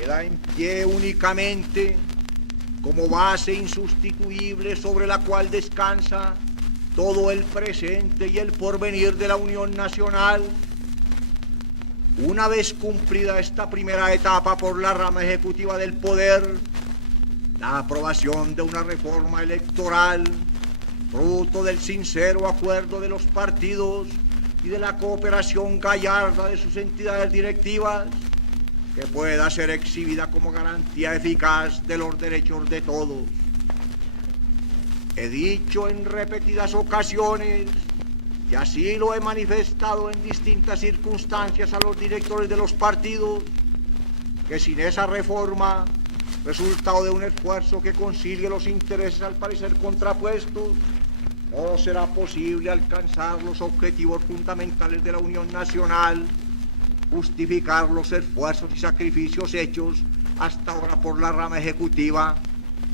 queda en pie únicamente como base insustituible sobre la cual descansa todo el presente y el porvenir de la Unión Nacional. Una vez cumplida esta primera etapa por la rama ejecutiva del poder, la aprobación de una reforma electoral, fruto del sincero acuerdo de los partidos y de la cooperación gallarda de sus entidades directivas, que pueda ser exhibida como garantía eficaz de los derechos de todos. He dicho en repetidas ocasiones, y así lo he manifestado en distintas circunstancias a los directores de los partidos, que sin esa reforma, resultado de un esfuerzo que concilie los intereses al parecer contrapuestos, no será posible alcanzar los objetivos fundamentales de la Unión Nacional, justificar los esfuerzos y sacrificios hechos hasta ahora por la rama ejecutiva,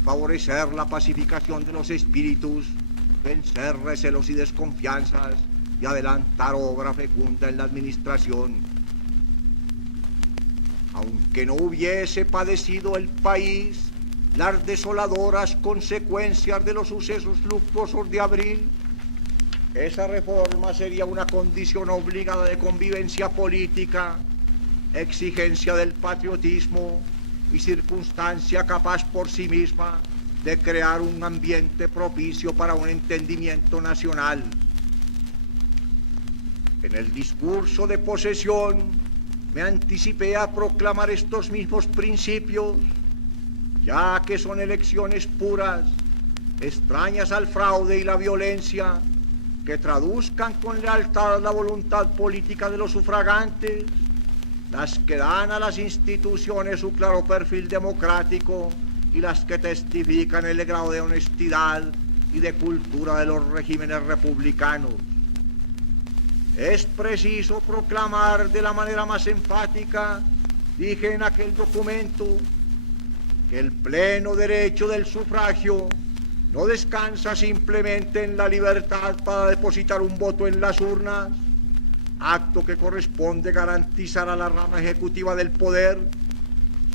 favorecer la pacificación de los espíritus, vencer recelos y desconfianzas y adelantar obra fecunda en la administración. Aunque no hubiese padecido el país las desoladoras consecuencias de los sucesos luctuosos de abril, esa reforma sería una condición obligada de convivencia política, exigencia del patriotismo y circunstancia capaz por sí misma de crear un ambiente propicio para un entendimiento nacional. En el discurso de posesión me anticipé a proclamar estos mismos principios, ya que son elecciones puras, extrañas al fraude y la violencia, que traduzcan con lealtad la voluntad política de los sufragantes, las que dan a las instituciones su claro perfil democrático y las que testifican el grado de honestidad y de cultura de los regímenes republicanos. Es preciso proclamar de la manera más enfática, dije en aquel documento, que el pleno derecho del sufragio no descansa simplemente en la libertad para depositar un voto en las urnas, acto que corresponde garantizar a la rama ejecutiva del poder,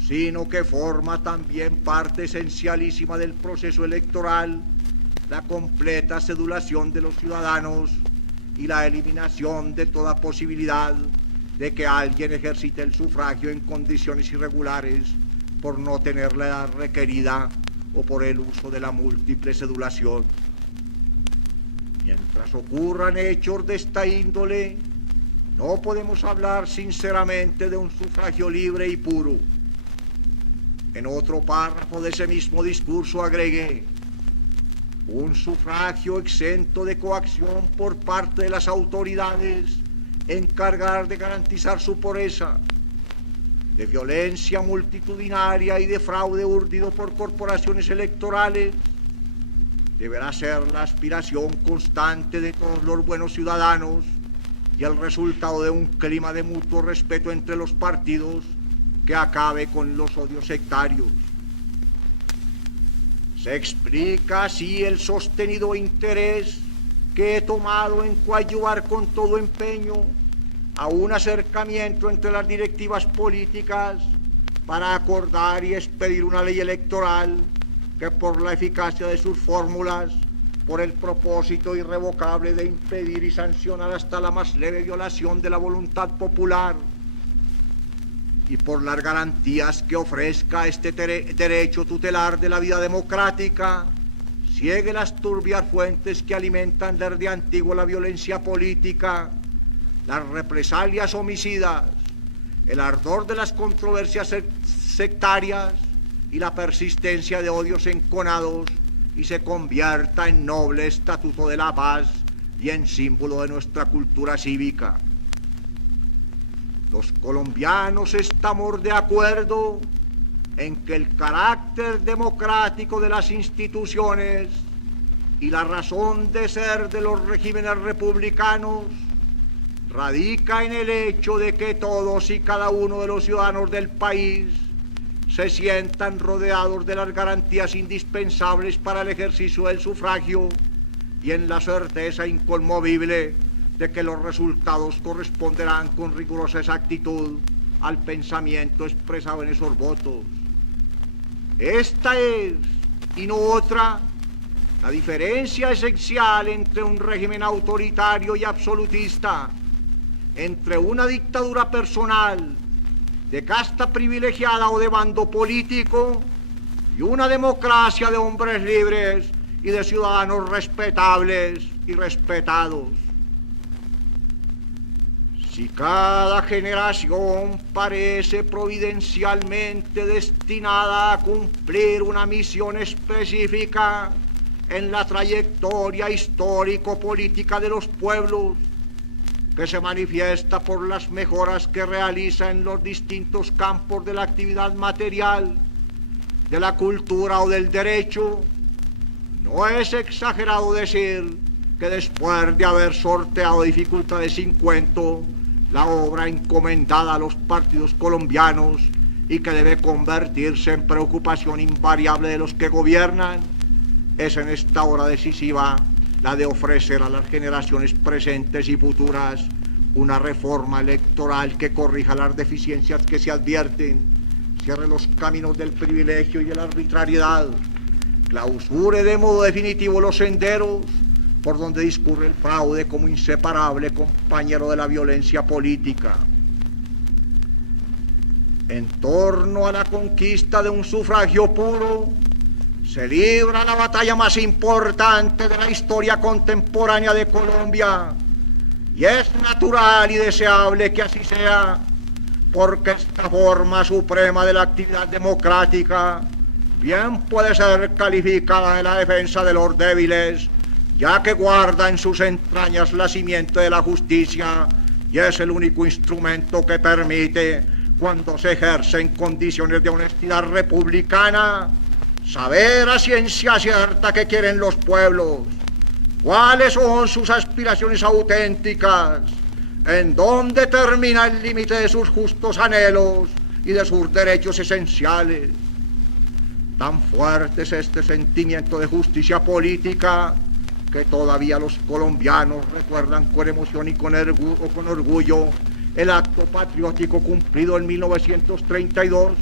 sino que forma también parte esencialísima del proceso electoral, la completa cedulación de los ciudadanos y la eliminación de toda posibilidad de que alguien ejercite el sufragio en condiciones irregulares por no tener la edad requerida o por el uso de la múltiple cedulación. Mientras ocurran hechos de esta índole, no podemos hablar sinceramente de un sufragio libre y puro. En otro párrafo de ese mismo discurso agregué: un sufragio exento de coacción por parte de las autoridades encargadas de garantizar su pureza, de violencia multitudinaria y de fraude urdido por corporaciones electorales, deberá ser la aspiración constante de todos los buenos ciudadanos y el resultado de un clima de mutuo respeto entre los partidos que acabe con los odios sectarios. Se explica así el sostenido interés que he tomado en coadyuvar con todo empeño a un acercamiento entre las directivas políticas para acordar y expedir una ley electoral que, por la eficacia de sus fórmulas, por el propósito irrevocable de impedir y sancionar hasta la más leve violación de la voluntad popular, y por las garantías que ofrezca este derecho tutelar de la vida democrática, ciegue las turbias fuentes que alimentan desde antiguo la violencia política, las represalias homicidas, el ardor de las controversias sectarias y la persistencia de odios enconados, y se convierta en noble estatuto de la paz y en símbolo de nuestra cultura cívica. Los colombianos estamos de acuerdo en que el carácter democrático de las instituciones y la razón de ser de los regímenes republicanos radica en el hecho de que todos y cada uno de los ciudadanos del país se sientan rodeados de las garantías indispensables para el ejercicio del sufragio y en la certeza inconmovible de que los resultados corresponderán con rigurosa exactitud al pensamiento expresado en esos votos. Esta es, y no otra, la diferencia esencial entre un régimen autoritario y absolutista, entre una dictadura personal, de casta privilegiada o de bando político, y una democracia de hombres libres y de ciudadanos respetables y respetados. Si cada generación parece providencialmente destinada a cumplir una misión específica en la trayectoria histórico-política de los pueblos, que se manifiesta por las mejoras que realiza en los distintos campos de la actividad material, de la cultura o del derecho, no es exagerado decir que después de haber sorteado dificultades sin cuento, la obra encomendada a los partidos colombianos y que debe convertirse en preocupación invariable de los que gobiernan, es en esta hora decisiva la de ofrecer a las generaciones presentes y futuras una reforma electoral que corrija las deficiencias que se advierten, cierre los caminos del privilegio y de la arbitrariedad, clausure de modo definitivo los senderos por donde discurre el fraude como inseparable compañero de la violencia política. En torno a la conquista de un sufragio puro, se libra la batalla más importante de la historia contemporánea de Colombia, y es natural y deseable que así sea, porque esta forma suprema de la actividad democrática bien puede ser calificada de la defensa de los débiles, ya que guarda en sus entrañas la simiente de la justicia y es el único instrumento que permite, cuando se ejerce en condiciones de honestidad republicana, saber a ciencia cierta qué quieren los pueblos, cuáles son sus aspiraciones auténticas, en dónde termina el límite de sus justos anhelos y de sus derechos esenciales. Tan fuerte es este sentimiento de justicia política que todavía los colombianos recuerdan con emoción y con orgullo el acto patriótico cumplido en 1932,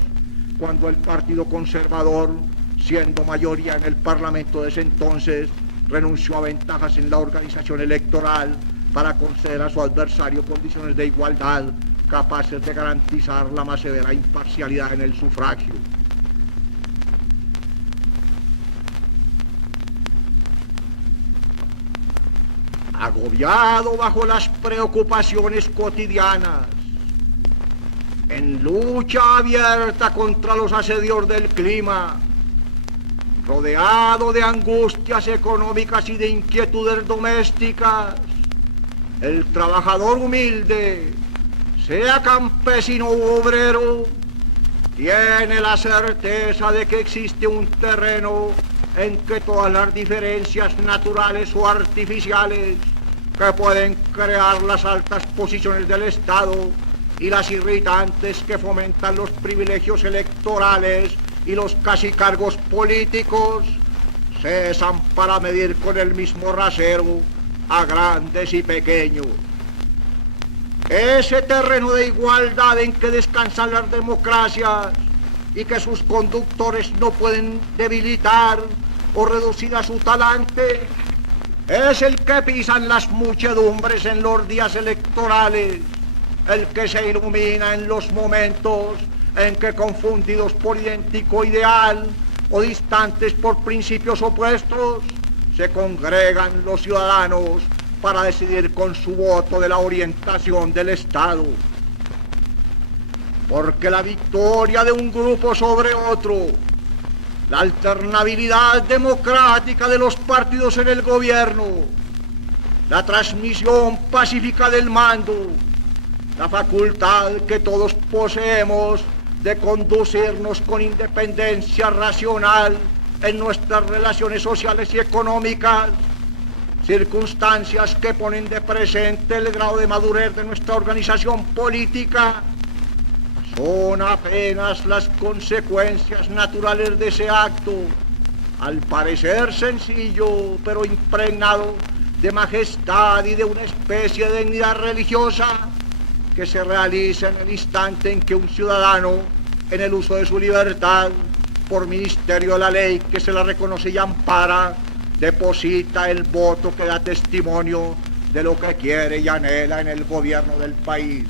cuando el Partido Conservador, siendo mayoría en el Parlamento de ese entonces, renunció a ventajas en la organización electoral para conceder a su adversario condiciones de igualdad capaces de garantizar la más severa imparcialidad en el sufragio. Agobiado bajo las preocupaciones cotidianas, en lucha abierta contra los asedios del clima, rodeado de angustias económicas y de inquietudes domésticas, el trabajador humilde, sea campesino u obrero, tiene la certeza de que existe un terreno en que todas las diferencias naturales o artificiales que pueden crear las altas posiciones del Estado y las irritantes que fomentan los privilegios electorales y los casi cargos políticos cesan para medir con el mismo rasero a grandes y pequeños. Ese terreno de igualdad en que descansan las democracias y que sus conductores no pueden debilitar o reducir a su talante, es el que pisan las muchedumbres en los días electorales, el que se ilumina en los momentos en que, confundidos por idéntico ideal o distantes por principios opuestos, se congregan los ciudadanos para decidir con su voto de la orientación del Estado. Porque la victoria de un grupo sobre otro, la alternabilidad democrática de los partidos en el gobierno, la transmisión pacífica del mando, la facultad que todos poseemos de conducirnos con independencia racional en nuestras relaciones sociales y económicas, circunstancias que ponen de presente el grado de madurez de nuestra organización política, son apenas las consecuencias naturales de ese acto, al parecer sencillo, pero impregnado de majestad y de una especie de dignidad religiosa, que se realiza en el instante en que un ciudadano, en el uso de su libertad, por ministerio de la ley que se la reconoce y ampara, deposita el voto que da testimonio de lo que quiere y anhela en el gobierno del país.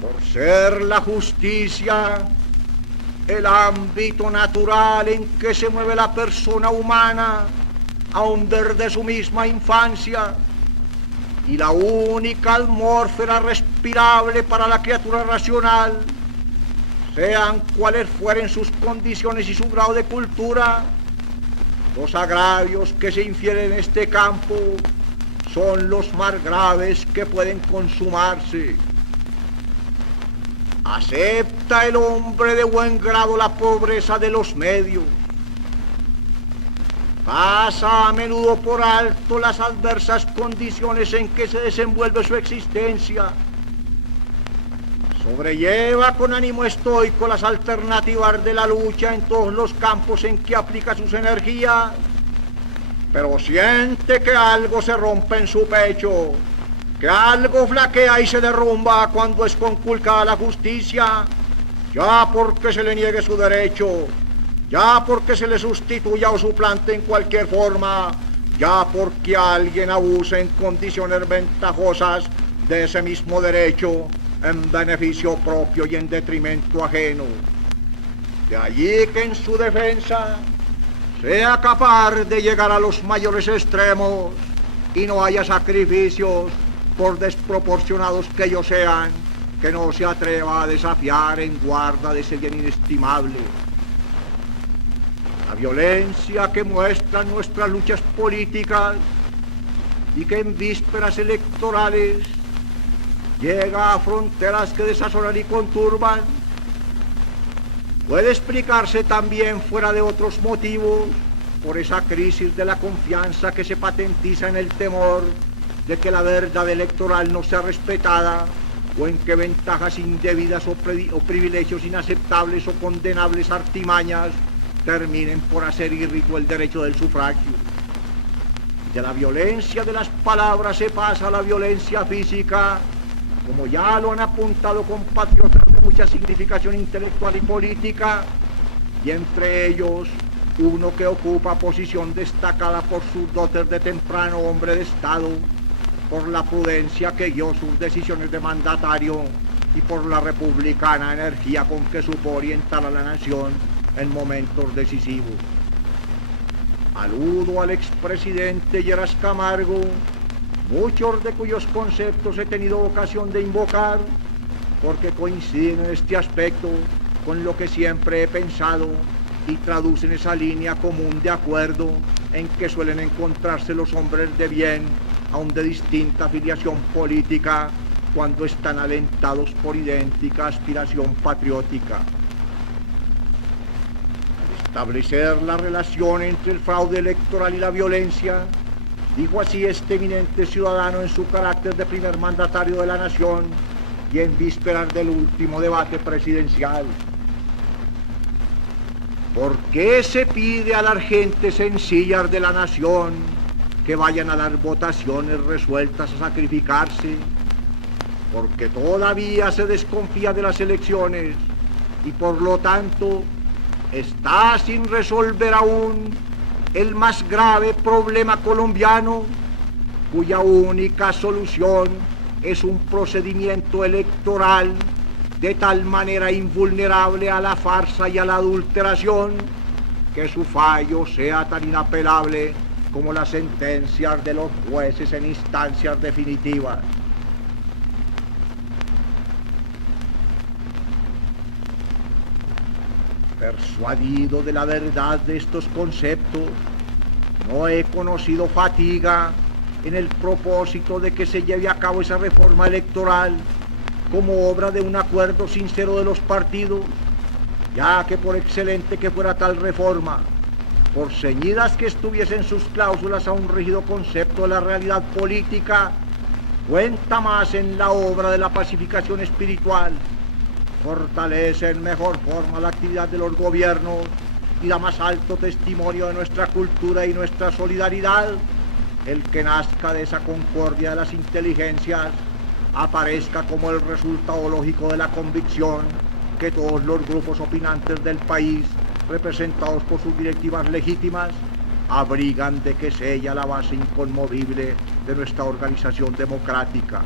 Por ser la justicia el ámbito natural en que se mueve la persona humana, aun desde su misma infancia, y la única atmósfera respirable para la criatura racional, sean cuales fueren sus condiciones y su grado de cultura, los agravios que se infieren en este campo son los más graves que pueden consumarse. Acepta el hombre de buen grado la pobreza de los medios. Pasa a menudo por alto las adversas condiciones en que se desenvuelve su existencia. Sobrelleva con ánimo estoico las alternativas de la lucha en todos los campos en que aplica sus energías, pero siente que algo se rompe en su pecho, que algo flaquea y se derrumba cuando es conculcada la justicia, ya porque se le niegue su derecho, ya porque se le sustituya o suplante en cualquier forma, ya porque alguien abuse en condiciones ventajosas de ese mismo derecho en beneficio propio y en detrimento ajeno. De allí que en su defensa sea capaz de llegar a los mayores extremos y no haya sacrificios, por desproporcionados que ellos sean, que no se atreva a desafiar en guarda de ese bien inestimable. La violencia que muestran nuestras luchas políticas y que en vísperas electorales llega a fronteras que desazoran y conturban, puede explicarse también fuera de otros motivos por esa crisis de la confianza que se patentiza en el temor de que la verdad electoral no sea respetada, o en que ventajas indebidas o privilegios inaceptables o condenables artimañas terminen por hacer irrito el derecho del sufragio. De la violencia de las palabras se pasa a la violencia física, como ya lo han apuntado compatriotas de mucha significación intelectual y política, y entre ellos uno que ocupa posición destacada por sus dotes de temprano hombre de Estado, por la prudencia que guió sus decisiones de mandatario y por la republicana energía con que supo orientar a la nación en momentos decisivos. Aludo al expresidente Lleras Camargo, muchos de cuyos conceptos he tenido ocasión de invocar, porque coinciden en este aspecto con lo que siempre he pensado y traducen esa línea común de acuerdo en que suelen encontrarse los hombres de bien, aun de distinta afiliación política, cuando están alentados por idéntica aspiración patriótica. Al establecer la relación entre el fraude electoral y la violencia, dijo así este eminente ciudadano en su carácter de primer mandatario de la nación y en vísperas del último debate presidencial: ¿por qué se pide a las gentes sencillas de la nación que vayan a dar votaciones resueltas a sacrificarse? Porque todavía se desconfía de las elecciones y por lo tanto está sin resolver aún el más grave problema colombiano, cuya única solución es un procedimiento electoral de tal manera invulnerable a la farsa y a la adulteración, que su fallo sea tan inapelable como las sentencias de los jueces en instancias definitivas. Persuadido de la verdad de estos conceptos, no he conocido fatiga en el propósito de que se lleve a cabo esa reforma electoral como obra de un acuerdo sincero de los partidos, ya que por excelente que fuera tal reforma, por ceñidas que estuviesen sus cláusulas a un rígido concepto de la realidad política, cuenta más en la obra de la pacificación espiritual, fortalece en mejor forma la actividad de los gobiernos y da más alto testimonio de nuestra cultura y nuestra solidaridad el que nazca de esa concordia de las inteligencias, aparezca como el resultado lógico de la convicción que todos los grupos opinantes del país, representados por sus directivas legítimas, abrigan de que es ella la base inconmovible de nuestra organización democrática.